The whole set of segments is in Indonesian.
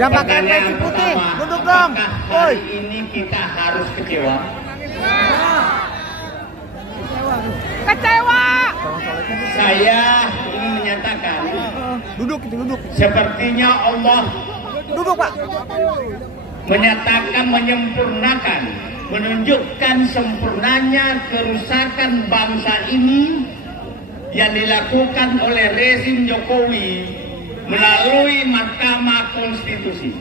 Yang pakai peci putih, duduk dong. Hari ini kita harus kecewa. Kecewa. Saya ingin menyatakan, Duduk. sepertinya Allah Duduk, Pak. menyatakan, menyempurnakan, menunjukkan sempurnanya kerusakan bangsa ini yang dilakukan oleh rezim Jokowi melalui Mahkamah Konstitusi.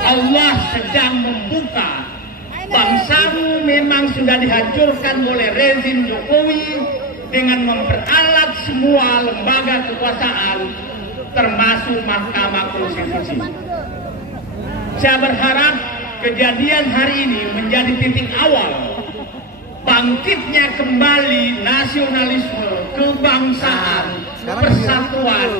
Allah sedang membuka, bangsamu memang sudah dihancurkan oleh rezim Jokowi dengan memperalat semua lembaga kekuasaan termasuk Mahkamah Konstitusi. Saya berharap kejadian hari ini menjadi titik awal bangkitnya kembali nasionalisme, kebangsaan, persatuan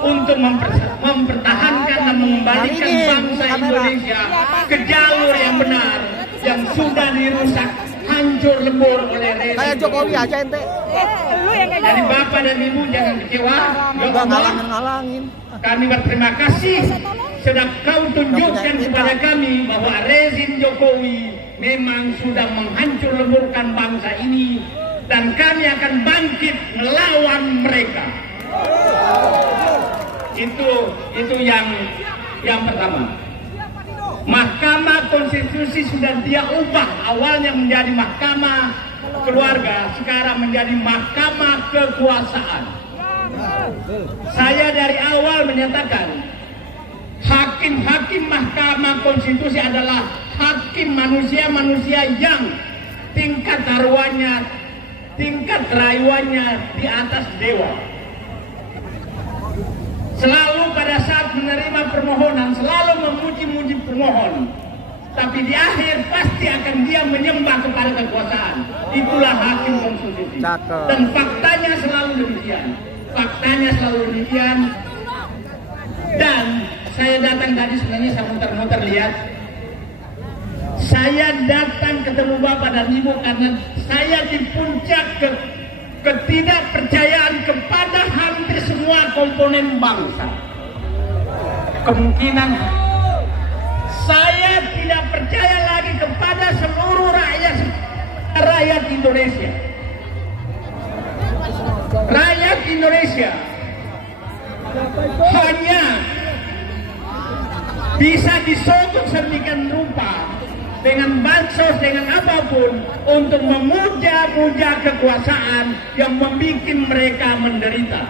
untuk mempertahankan dan mengembalikan bangsa Indonesia ke jalur yang benar yang sudah dirusak hancur lebur oleh rezim. Kayak Jokowi aja ente. Jadi Bapak dan Ibu jangan kecewa. Udah ngalangin. Kami berterima kasih sudah kau tunjukkan kepada kami bahwa rezim Jokowi memang sudah menghancur leburkan bangsa ini dan kami akan bangkit melawan mereka. Itu yang pertama. Mahkamah Konstitusi sudah dia ubah, awalnya menjadi Mahkamah Keluarga, sekarang menjadi Mahkamah Kekuasaan. Saya dari awal menyatakan hakim-hakim Mahkamah Konstitusi adalah hakim manusia-manusia yang tingkat taruhannya, tingkat kerayuannya di atas dewa. Selalu pada saat menerima permohonan, selalu memuji-muji permohon. Tapi di akhir pasti akan dia menyembah kepada kekuasaan. Itulah hakim konstitusi. Dan faktanya selalu demikian. Dan saya datang tadi sebenarnya saya muter-muter lihat. Saya datang ketemu Bapak dan Ibu karena saya di puncak ketidakpercayaan kepada hampir semua komponen bangsa. Kemungkinan saya tidak percaya lagi kepada seluruh rakyat Indonesia. Rakyat Indonesia hanya bisa disogok sedemikian rupa dengan bansos, dengan apapun untuk memuja-muja kekuasaan yang membuat mereka menderita.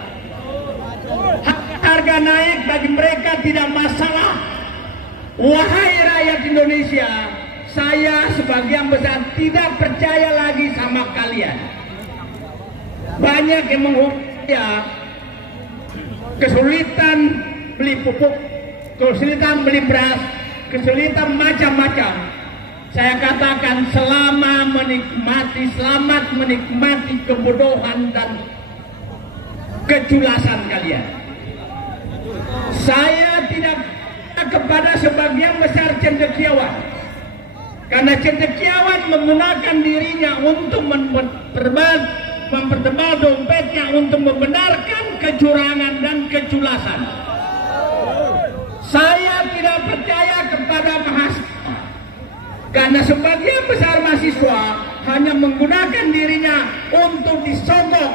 Harga naik bagi mereka tidak masalah. Wahai rakyat Indonesia, saya sebagian besar tidak percaya lagi sama kalian. Banyak yang menghujat kesulitan beli pupuk, kesulitan beli beras, kesulitan macam-macam. Saya katakan selamat menikmati kebodohan dan keculasan kalian. Saya tidak kepada sebagian besar cendekiawan, karena cendekiawan menggunakan dirinya untuk mempertebal dompetnya untuk membenarkan kecurangan dan keculasan. Saya tidak percaya kepada mahasiswa, karena sebagian besar mahasiswa hanya menggunakan dirinya untuk disogok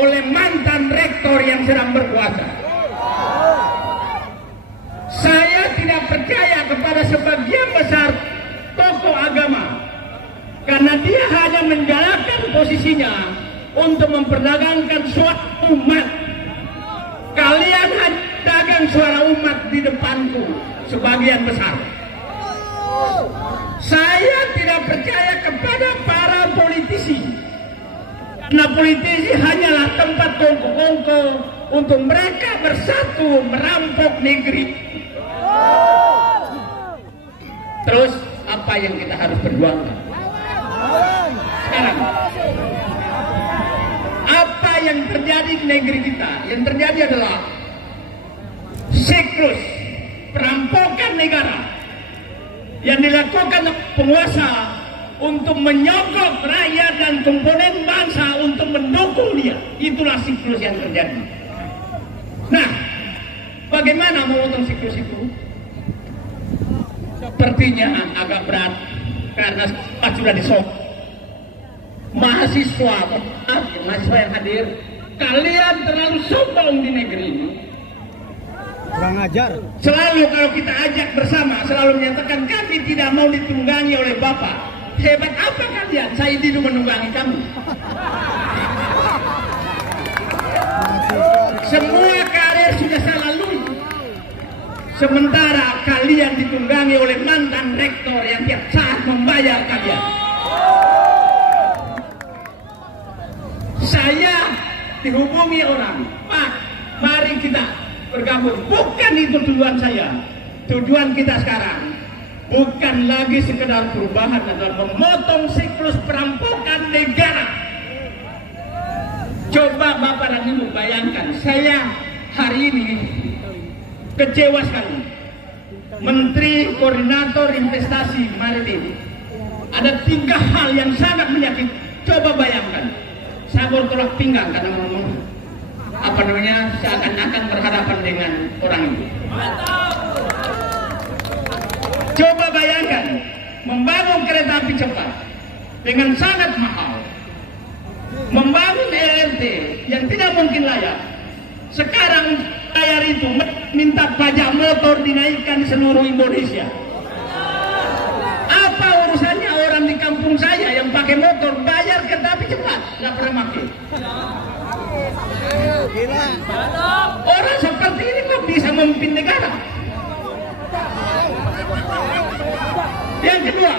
oleh mantan rektor yang sedang berkuasa. Saya tidak percaya kepada sebagian besar tokoh agama, karena dia hanya menjalankan posisinya untuk memperdagangkan suara umat. Kalian hanya dagang suara umat di depanku sebagian besar. Saya tidak percaya kepada para politisi, karena politisi hanyalah tempat kongko-kongko untuk mereka bersatu merampok negeri. Terus apa yang kita harus perjuangkan sekarang? Apa yang terjadi di negeri kita? Yang terjadi adalah siklus perampokan negara yang dilakukan penguasa untuk menyogok rakyat dan komponen bangsa untuk mendukung dia. Itulah siklus yang terjadi. Nah, bagaimana memotong siklus itu? Sepertinya agak berat karena sudah disok. Mahasiswa yang hadir, kalian terlalu sombong di negeri ini. Kurang ajar. Selalu kalau kita ajak bersama, selalu menyatakan kami tidak mau ditunggangi oleh Bapak. Hebat apa kalian? Saya tidak menunggangi kamu. Semua karir sudah saya lalui. Sementara kalian ditunggangi oleh mantan rektor yang tiap saat membayar kalian. Saya dihubungi orang, Pak, mari kita bergabung. Bukan itu tujuan saya. Tujuan kita sekarang bukan lagi sekedar perubahan, adalah memotong siklus perampokan negara. Coba Bapak dan Ibu bayangkan, saya hari ini kecewa sekali. Menteri Koordinator Investasi Maritim, ada 3 hal yang sangat menyakitkan. Coba bayangkan, saya bertolak pinggang karena ngomong seakan-akan berhadapan dengan orang itu. Coba bayangkan, membangun kereta api cepat dengan sangat mahal, membangun LRT yang tidak mungkin layak. Sekarang bayar itu minta pajak motor dinaikkan di seluruh Indonesia. Apa urusannya orang di kampung saya yang pakai motor bayar kereta api cepat, nggak pernah pakai. Orang seperti ini kok bisa memimpin negara? Yang kedua,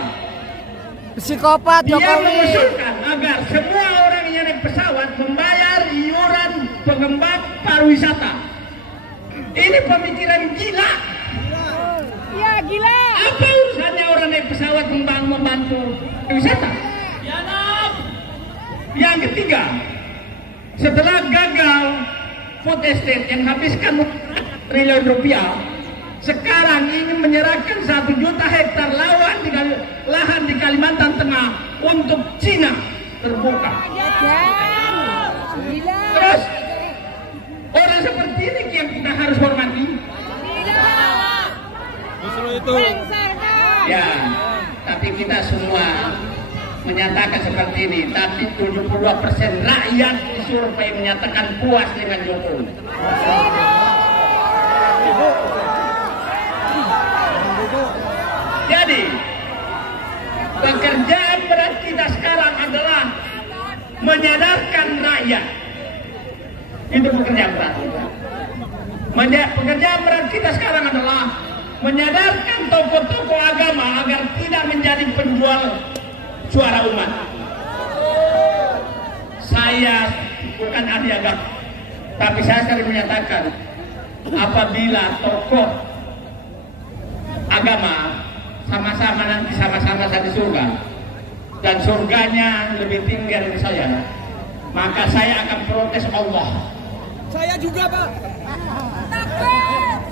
psikopat dia Jokowi. mengusulkan agar semua orang yang naik pesawat membayar iuran pengembang pariwisata. Ini pemikiran gila. Ya gila. Apa urusannya orang naik pesawat membantu pariwisata? Yang ketiga, setelah gagal food estate yang habiskan triliun rupiah, sekarang ingin menyerahkan 1 juta hektar lahan di Kalimantan Tengah untuk Cina terbuka. Gila. Terus orang seperti ini yang kita harus hormati. Ya, tapi kita semua menyatakan seperti ini. Tapi 72% rakyat disurvei menyatakan puas dengan Jokowi. Jadi pekerjaan berat kita sekarang adalah menyadarkan rakyat. Itu pekerjaan berat. Pekerjaan berat kita sekarang adalah menyadarkan tokoh-tokoh agama agar tidak menjadi penjual suara umat. Saya bukan ahli agama, tapi saya sering menyatakan apabila tokoh agama sama-sama nanti sama-sama di surga dan surganya lebih tinggi dari saya, maka saya akan protes Allah. Saya juga, Pak.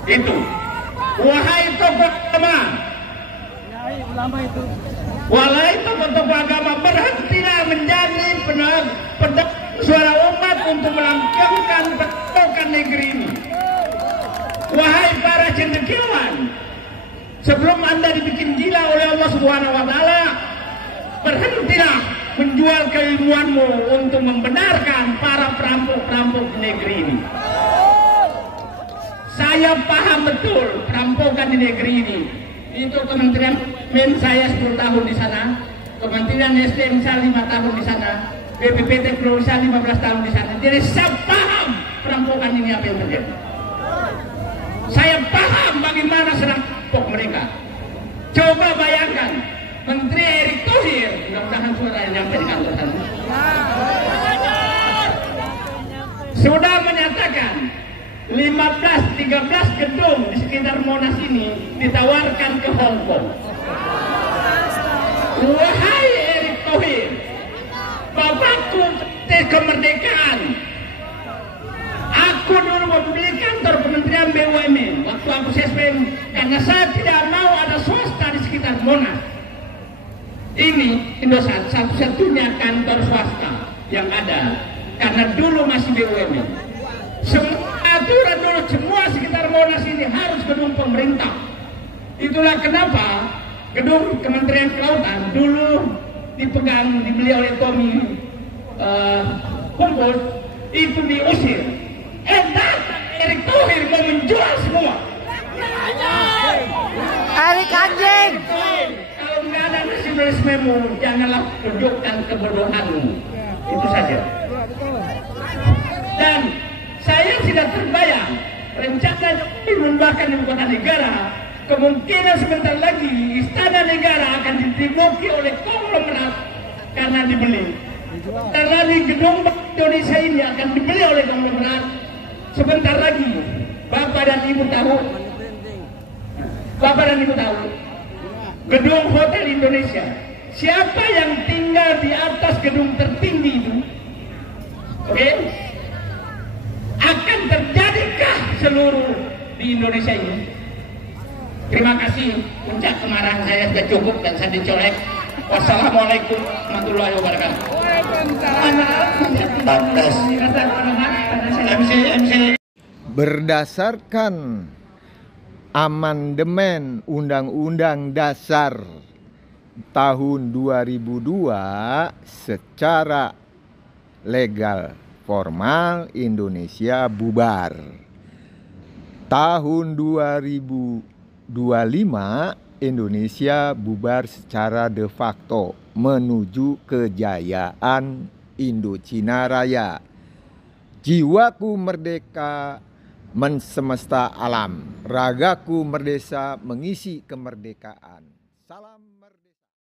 Itu, wahai tokoh agama, wahai tokoh-tokoh agama, berhentilah menjadi pedang suara umat untuk melanggengkan perampokan negeri ini. Wahai para cendekiawan, sebelum Anda dibikin gila oleh Allah Subhanahu wa taala, berhentilah menjual keilmuanmu untuk membenarkan para perampok-perampok di negeri ini. Saya paham betul perampokan di negeri ini. Itu Kementerian Men saya 10 tahun di sana, Kementerian SDM saya 5 tahun di sana, BPPT Provinsi 15 tahun di sana. Jadi saya paham perampokan ini apa yang terjadi. Saya paham bagaimana sedang pok mereka. Coba bayangkan, Menteri Erick Thohir, mudah-mudahan suara yang nyampe di kantor sana, sudah menyatakan 13 gedung di sekitar Monas ini ditawarkan ke Hong Kong. Wahai Erick Thohir, Bapakku kemerdekaan. Aku dulu membeli kantor Kementerian BUMN waktu aku SPM karena saya tidak mau ada swasta di sekitar Monas. Ini Indosat satu-satunya kantor swasta yang ada karena dulu masih BUMN. Semua aturan dulu Monas ini harus gedung pemerintah. Itulah kenapa gedung Kementerian Kelautan dulu dibeli oleh Tommy Pungkus, itu diusir. Erick Thohir mau menjual semua. Erick anjing. Kalau nggak ada nasionalismemu, janganlah tunjukkan kebodohanmu. Itu saja. Dan saya tidak terbayang rencana membakar ibu kota negara. Kemungkinan sebentar lagi istana negara akan ditimuki oleh konglomerat karena dibeli. Karena di gedung Indonesia ini akan dibeli oleh konglomerat. Sebentar lagi, Bapak dan Ibu tahu, gedung Hotel Indonesia. Siapa yang tinggal di atas gedung tertinggi itu? Oke? Akan terjadikah seluruh di Indonesia ini? Terima kasih. Puncak kemarahan saya sudah cukup dan saya dicolek. Wassalamualaikum warahmatullahi wabarakatuh. Berdasarkan amandemen Undang-Undang Dasar tahun 2002 secara legal formal Indonesia bubar. Tahun 2025 Indonesia bubar secara de facto menuju kejayaan Indochina Raya. Jiwaku merdeka semesta alam, ragaku merdeka mengisi kemerdekaan. Salam.